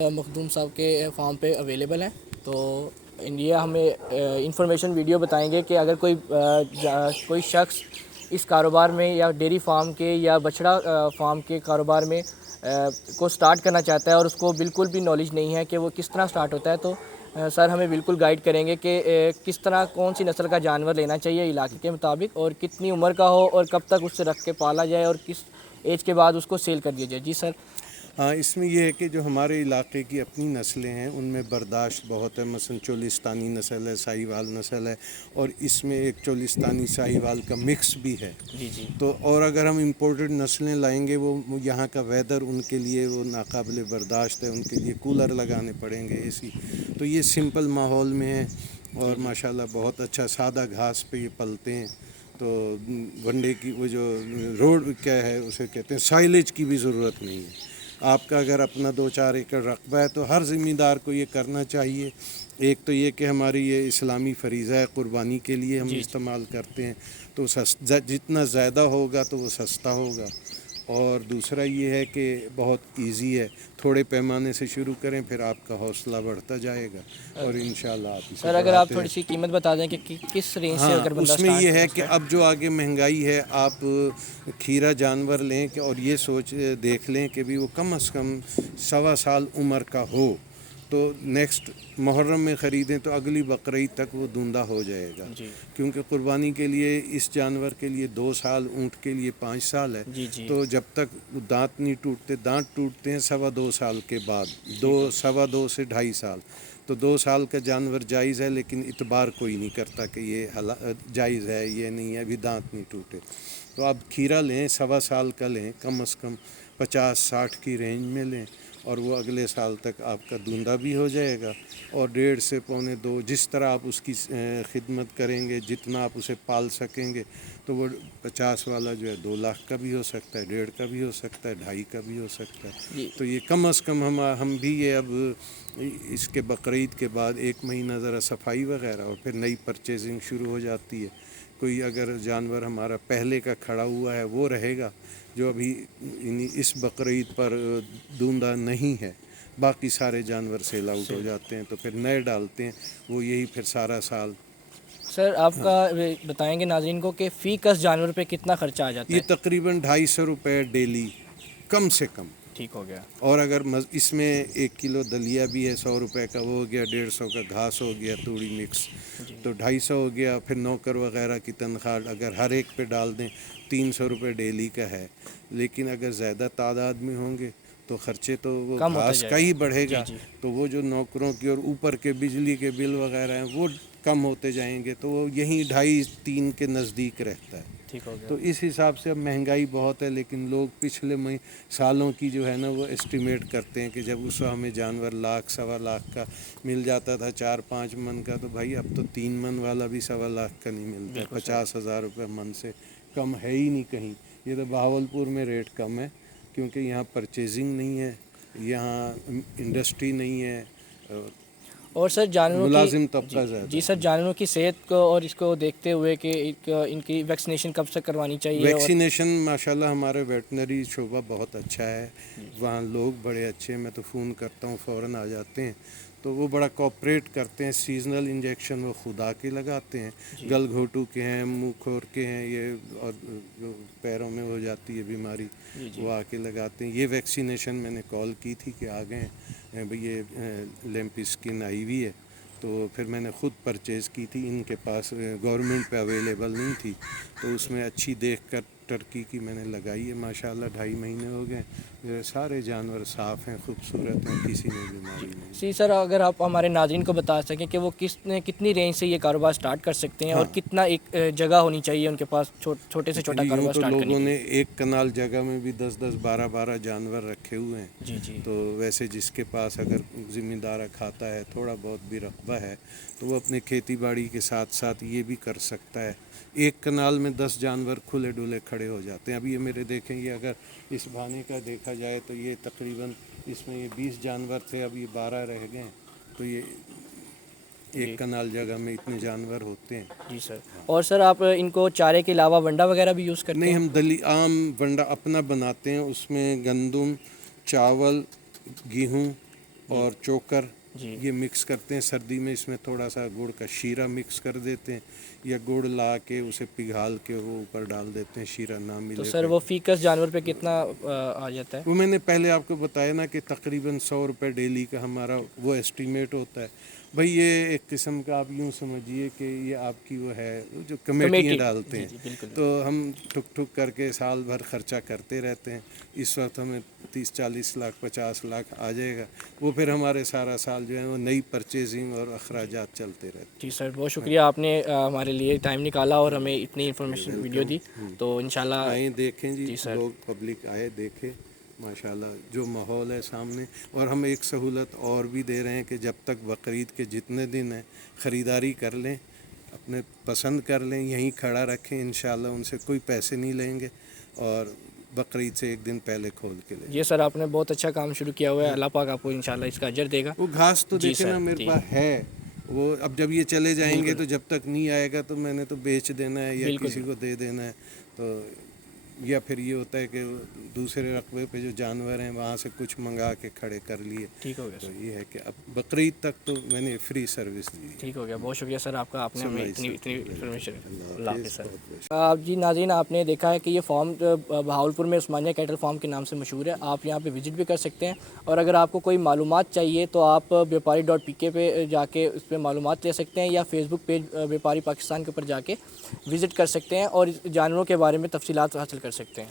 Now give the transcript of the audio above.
مخدوم صاحب کے فارم پہ اویلیبل ہیں، تو یہ ہمیں انفارمیشن ویڈیو بتائیں گے کہ اگر کوئی شخص اس کاروبار میں یا ڈیری فارم کے یا بچڑا فارم کے کاروبار میں کو سٹارٹ کرنا چاہتا ہے اور اس کو بالکل بھی نالج نہیں ہے کہ وہ کس طرح سٹارٹ ہوتا ہے، تو سر ہمیں بالکل گائیڈ کریں گے کہ کس طرح کون سی نسل کا جانور لینا چاہیے علاقے کے مطابق، اور کتنی عمر کا ہو اور کب تک اس سے رکھ کے پالا جائے اور کس ایج کے بعد اس کو سیل کر دیا جائے۔ جی سر۔ ہاں، اس میں یہ ہے کہ جو ہمارے علاقے کی اپنی نسلیں ہیں ان میں برداشت بہت ہے، مثلا چولستانی نسل ہے، ساہی وال نسل ہے، اور اس میں ایک چولستانی ساہی وال کا مکس بھی ہے۔ جی جی تو اور اگر ہم امپورٹڈ نسلیں لائیں گے، وہ یہاں کا ویدر ان کے لیے وہ ناقابل برداشت ہے، ان کے لیے کولر لگانے پڑیں گے، اے سی۔ تو یہ سمپل ماحول میں ہے اور ماشاءاللہ بہت اچھا سادہ گھاس پہ یہ پلتے ہیں۔ تو ونڈے کی وہ جو روڈ کیا ہے اسے کہتے ہیں، سائلیج کی بھی ضرورت نہیں ہے۔ آپ کا اگر اپنا 2-4 ایکڑ رقبہ ہے تو ہر ذمہ دار کو یہ کرنا چاہیے۔ ایک تو یہ کہ ہماری یہ اسلامی فریضہ ہے، قربانی کے لیے ہم جی استعمال کرتے ہیں، تو جتنا زیادہ ہوگا تو وہ سستا ہوگا۔ اور دوسرا یہ ہے کہ بہت ایزی ہے، تھوڑے پیمانے سے شروع کریں، پھر آپ کا حوصلہ بڑھتا جائے گا اور انشاءاللہ آپ اسے سر اگر آپ بڑھاتے تھوڑی ہیں۔ سی قیمت بتا دیں کہ کس رینج سے ہاں، اگر بندہ اس میں یہ سٹارٹ ہے کرنا کہ ہے۔ اب جو آگے مہنگائی ہے، آپ کھیرا جانور لیں کہ اور یہ دیکھ لیں کہ بھی وہ کم از کم 1.25 سال عمر کا ہو، تو نیکسٹ محرم میں خریدیں تو اگلی بقرعید تک وہ دندہ ہو جائے گا، جی کیونکہ قربانی کے لیے اس جانور کے لیے 2 سال، اونٹ کے لیے 5 سال ہے۔ جی جی تو جب تک دانت نہیں ٹوٹتے، دانت ٹوٹتے ہیں 2.25 سال کے بعد، ٹھیک ہے 2 سے 2.5 سال۔ تو 2 سال کا جانور جائز ہے، لیکن اعتبار کوئی نہیں کرتا کہ یہ جائز ہے، یہ نہیں ہے، ابھی دانت نہیں ٹوٹے۔ تو آپ کھیرا لیں، 1.25 سال کا لیں، کم از کم 50-60 کی رینج میں لیں، اور وہ اگلے سال تک آپ کا دندہ بھی ہو جائے گا، اور 1.5 سے 1.25 جس طرح آپ اس کی خدمت کریں گے، جتنا آپ اسے پال سکیں گے، تو وہ 50 والا جو ہے 2 لاکھ کا بھی ہو سکتا ہے، 1.5 کا بھی ہو سکتا ہے، 2.5 کا بھی ہو سکتا ہے۔ جی تو یہ کم از کم ہم بھی یہ اب اس کے بقرعید کے بعد 1 مہینہ ذرا صفائی وغیرہ، اور پھر نئی پرچیزنگ شروع ہو جاتی ہے۔ کوئی اگر جانور ہمارا پہلے کا کھڑا ہوا ہے وہ رہے گا، جو ابھی اس بقرعید پر دندہ نہیں ہے، باقی سارے جانور سیل آؤٹ ہو جاتے ہیں، تو پھر نئے ڈالتے ہیں، وہ یہی پھر سارا سال۔ سر آپ کا بتائیں گے ناظرین کو کہ فی کس جانور پہ کتنا خرچہ آ جاتا یہ ہے؟ تقریباً 250 روپے ڈیلی، کم سے کم۔ ٹھیک ہو گیا۔ اور اگر اس میں 1 کلو دلیا بھی ہے 100 روپے کا، وہ ہو گیا 150 کا، گھاس ہو گیا توڑی مکس، جی تو 250 ہو گیا۔ پھر نوکر وغیرہ کی تنخواہ اگر ہر ایک پہ ڈال دیں 300 روپے ڈیلی کا ہے۔ لیکن اگر زیادہ تعداد میں ہوں گے تو خرچے تو وہ کم ہوتا گھاس جائے کا ہی گا۔ بڑھے جی گا، جی تو وہ جو نوکروں کی اور اوپر کے بجلی کے بل وغیرہ ہیں وہ کم ہوتے جائیں گے، تو وہ یہیں 2.5-3 کے نزدیک رہتا ہے۔ ٹھیک ہو گیا۔ تو اس حساب سے اب مہنگائی بہت ہے، لیکن لوگ پچھلے سالوں کی جو ہے نا وہ اسٹیمیٹ کرتے ہیں کہ جب اس وقت ہمیں جانور 1.5 سوا لاکھ کا مل جاتا تھا، 4-5 من کا، تو بھائی اب تو 3 من والا بھی 1.25 لاکھ کا نہیں ملتا ہے، بالکل صحیح۔ 50,000 روپے من سے کم ہے ہی نہیں کہیں۔ یہ تو بہاولپور میں ریٹ کم ہے، کیونکہ یہاں پرچیزنگ نہیں ہے، یہاں انڈسٹری نہیں ہے، اور سر جانوروں کی ملازم جی طبقہ زیادہ جی ہے۔ سر جانوروں کی صحت کو اور اس کو دیکھتے ہوئے کہ ان کی ویکسینیشن کب سے کروانی چاہیے، اور ویکسینیشن ماشاءاللہ ہمارے ویٹنری شعبہ بہت اچھا ہے، وہاں لوگ بڑے اچھے ہیں، میں تو فون کرتا ہوں فوراً آ جاتے ہیں، تو وہ بڑا کوآپریٹ کرتے ہیں۔ سیزنل انجیکشن وہ خدا کے لگاتے ہیں، جی گل گھوٹو کے ہیں، منہ کھور کے ہیں، یہ اور جو پیروں میں ہو جاتی ہے بیماری جی جی وہ آ کے لگاتے ہیں۔ یہ ویکسینیشن میں نے کال کی تھی کہ آ گئے ہیں بھئی، یہ لیمپ اسکن آئی ہوئی ہے، تو پھر میں نے خود پرچیز کی تھی، ان کے پاس گورنمنٹ پہ اویلیبل نہیں تھی، تو اس میں اچھی دیکھ کر ٹرکی کی میں نے لگائی ہے، ماشاءاللہ 2.5 مہینے ہو گئے، میرے سارے جانور صاف ہیں، خوبصورت ہیں، کسی میں بیماری نہیں۔ جی سر اگر آپ ہمارے ناظرین کو بتا سکیں کہ وہ کتنی رینج سے یہ کاروبار سٹارٹ کر سکتے ہیں، اور ہاں، کتنا ایک جگہ ہونی چاہیے ان کے پاس چھوٹے سے چھوٹا یوں کاروبار تو سٹارٹ کرنے لوگوں کے نے لیے؟ 1 کنال جگہ میں بھی 10-10 12-12 جانور رکھے ہوئے ہیں، جی جی تو ویسے جس کے پاس اگر ذمہ دارہ کھاتا ہے، تھوڑا بہت بھی رقبہ ہے، تو وہ اپنے کھیتی باڑی کے ساتھ ساتھ یہ بھی کر سکتا ہے۔ 1 کنال میں 10 جانور کھلے ڈولے کھڑے ہو جاتے ہیں۔ اب یہ میرے دیکھیں گے، اگر اس بھانے کا دیکھا جائے تو یہ تقریباً اس میں یہ 20 جانور تھے، اب یہ 12 رہ گئے ہیں، تو یہ 1 جی کنال جگہ میں اتنے جانور ہوتے ہیں۔ جی سر، اور سر آپ ان کو چارے کے علاوہ ونڈا وغیرہ بھی یوز کرتے نہیں، ہیں؟ ہم عام ونڈا اپنا بناتے ہیں، اس میں گندم، چاول، گیہوں اور چوکر جی یہ مکس کرتے ہیں سردی میں، اس میں تھوڑا سا گڑ کا شیرہ مکس کر دیتے ہیں، یا گڑ لا کے اسے پگھال کے وہ اوپر ڈال دیتے ہیں، شیرہ نہ تو ملے سر وہ فیکس جانور پہ کتنا آ جاتا ہے؟ وہ میں نے پہلے آپ کو بتایا نا کہ تقریباً 100 روپے ڈیلی کا ہمارا وہ ایسٹیمیٹ ہوتا ہے بھائی. یہ ایک قسم کا آپ یوں سمجھیے کہ یہ آپ کی وہ ہے جو کمیٹیاں ڈالتے جی ہیں، جی بالکل. تو ہم ٹھک ٹھک کر کے سال بھر خرچہ کرتے رہتے ہیں. اس وقت ہمیں 30-40 لاکھ 50 لاکھ آ جائے گا، وہ پھر ہمارے سارا سال جو ہے وہ نئی پرچیزنگ اور اخراجات چلتے رہتے ہیں. جی سر بہت شکریہ، آپ نے ہمارے لیے ٹائم نکالا اور ہمیں اتنی انفارمیشن ویڈیو دی. تو انشاءاللہ آئیں دیکھیں جی سر لوگ پبلک آئے دیکھے ماشاءاللہ جو ماحول ہے سامنے. اور ہم ایک سہولت اور بھی دے رہے ہیں کہ جب تک بقرعید کے جتنے دن ہیں خریداری کر لیں، اپنے پسند کر لیں، یہیں کھڑا رکھیں، انشاءاللہ ان سے کوئی پیسے نہیں لیں گے، اور بقرعید سے ایک دن پہلے کھول کے لیں. یہ سر آپ نے بہت اچھا کام شروع کیا ہوا ہے، اللہ پاک آپ کو انشاءاللہ اس کا اجر دے گا. وہ گھاس تو جی دیکھیں سر نا میرے جی پاس ہے، وہ اب جب یہ چلے جائیں گے بالکل تو جب تک نہیں آئے گا تو میں نے تو بیچ دینا ہے یا بالکل کسی کو دے دینا ہے. تو یا پھر یہ ہوتا ہے کہ دوسرے رقبے پہ جو جانور ہیں وہاں سے کچھ منگا کے کھڑے کر لیے. ٹھیک ہو گیا تو سر، یہ ہے کہ اب بقرعید تک تو میں نے فری سروس دی. ٹھیک ہو گیا. بہت شکریہ سر آپ کا، آپ نے ہمیں اتنی انفارمیشن. اللہ حافظ سر. اللہ جی ناظرین، آپ نے دیکھا ہے کہ یہ فارم بہاولپور میں عثمانیہ کیٹل فارم کے نام سے مشہور ہے. آپ یہاں پہ وزٹ بھی کر سکتے ہیں، اور اگر آپ کو کوئی معلومات چاہیے تو آپ بیوپاری.pk پہ جا کے اس پہ معلومات لے سکتے ہیں، یا فیس بک پیج بیوپاری پاکستان کے اوپر جا کے وزٹ کر سکتے ہیں اور اس جانوروں کے بارے میں تفصیلات حاصل کر سکتے ہیں.